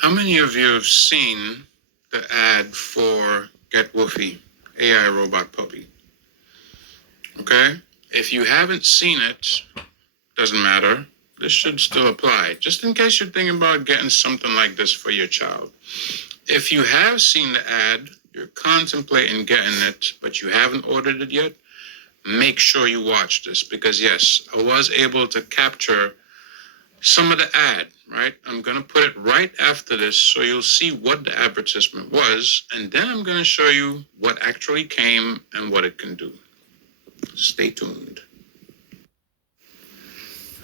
How many of you have seen the ad for Get Wuffy, AI robot puppy? Okay? If you haven't seen it, doesn't matter. This should still apply, just in case you're thinking about getting something like this for your child. If you have seen the ad, you're contemplating getting it, but you haven't ordered it yet, make sure you watch this because, yes, I was able to capture some of the ad, right? I'm going to put it right after this so you'll see what the advertisement was, and then I'm going to show you what actually came and what it can do. Stay tuned.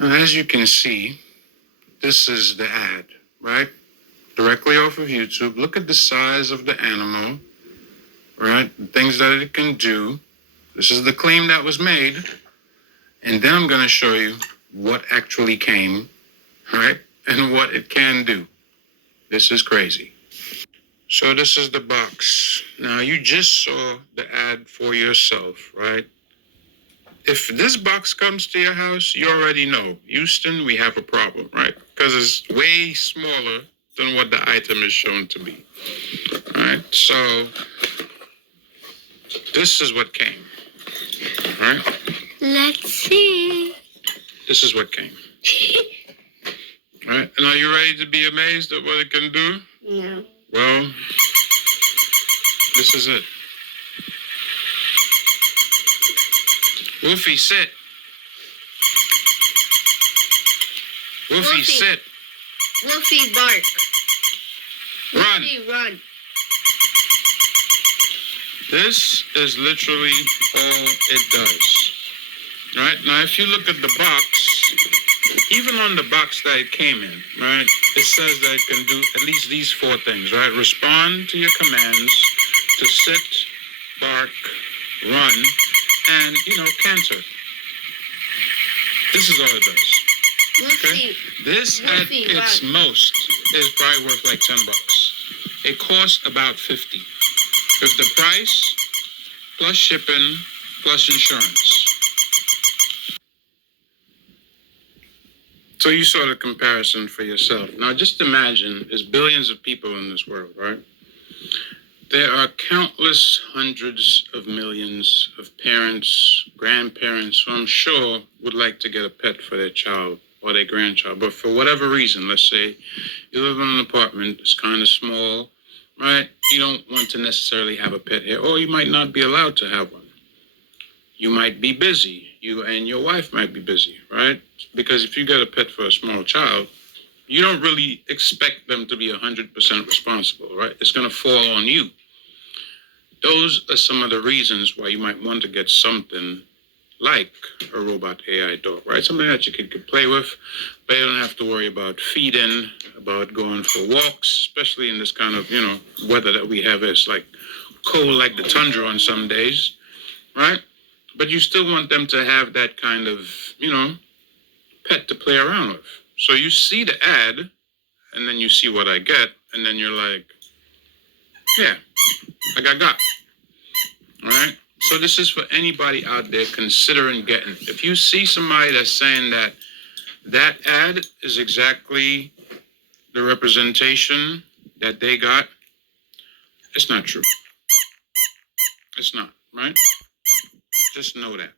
Now, as you can see, this is the ad, right? Directly off of YouTube. Look at the size of the animal, right? The things that it can do. This is the claim that was made. And then I'm going to show you what actually came, right? And what it can do. This is crazy. So this is the box. Now you just saw the ad for yourself, right? If this box comes to your house, you already know, Houston, we have a problem, right? Because it's way smaller than what the item is shown to be. All right, so this is what came, right? Let's see. This is what came. All right, and are you ready to be amazed at what it can do? No. Well, this is it. Wuffy, sit. Wuffy, sit. Wuffy, bark. Run. Wuffy, run. This is literally all it does. All right, now if you look at the box, even on the box that it came in, right, it says that it can do at least these four things, right? Respond to your commands, to sit, bark, run, and, canter. This is all it does. Okay? This at its most is probably worth like $10. It costs about 50. With the price, plus shipping, plus insurance. So you saw the comparison for yourself. Now just imagine there's billions of people in this world, right? There are countless hundreds of millions of parents, grandparents who I'm sure would like to get a pet for their child or their grandchild. But for whatever reason, let's say you live in an apartment, it's kind of small, right? You don't want to necessarily have a pet here, or you might not be allowed to have one. You might be busy. You and your wife might be busy, right? Because if you get a pet for a small child, you don't really expect them to be 100% responsible, right? It's going to fall on you. Those are some of the reasons why you might want to get something like a robot AI dog, right? Something that you could play with, but you don't have to worry about feeding, about going for walks, especially in this kind of, weather that we have. It's like cold like the tundra on some days, right? But you still want them to have that kind of, pet to play around with. So you see the ad, and then you see what I get, and then you're like, yeah, I got. All right? So this is for anybody out there considering getting. If you see somebody that's saying that ad is exactly the representation that they got, it's not true. It's not, right? Just know that.